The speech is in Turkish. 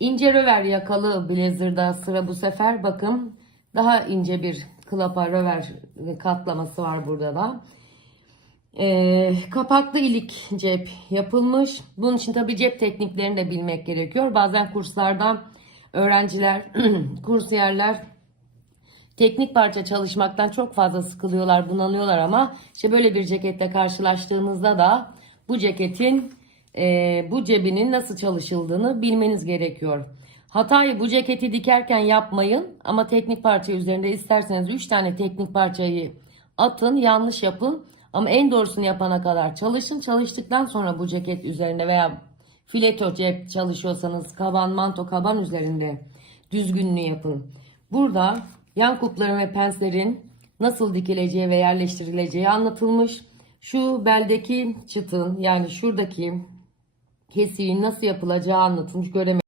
İnce röver yakalı blazer'da sıra bu sefer. Bakın daha ince bir klapa röver katlaması var burada da. Ee, kapaklı ilik cep yapılmış. Bunun için tabii cep tekniklerini de bilmek gerekiyor. Bazen kurslarda öğrenciler, kursiyerler teknik parça çalışmaktan çok fazla sıkılıyorlar, bunalıyorlar ama işte böyle bir ceketle karşılaştığınızda da bu ceketin e, bu cebinin nasıl çalışıldığını bilmeniz gerekiyor. Hatayı bu ceketi dikerken yapmayın ama teknik parça üzerinde isterseniz 3 tane teknik parçayı atın, yanlış yapın ama en doğrusunu yapana kadar çalışın. Çalıştıktan sonra bu ceket üzerinde veya fileto cep çalışıyorsanız kaban, manto kaban üzerinde düzgünlüğü yapın. Burada yan kupların ve penslerin nasıl dikileceği ve yerleştirileceği anlatılmış. Şu beldeki çıtın yani şuradaki kesiğin nasıl yapılacağı anlatılmış. Göremedim.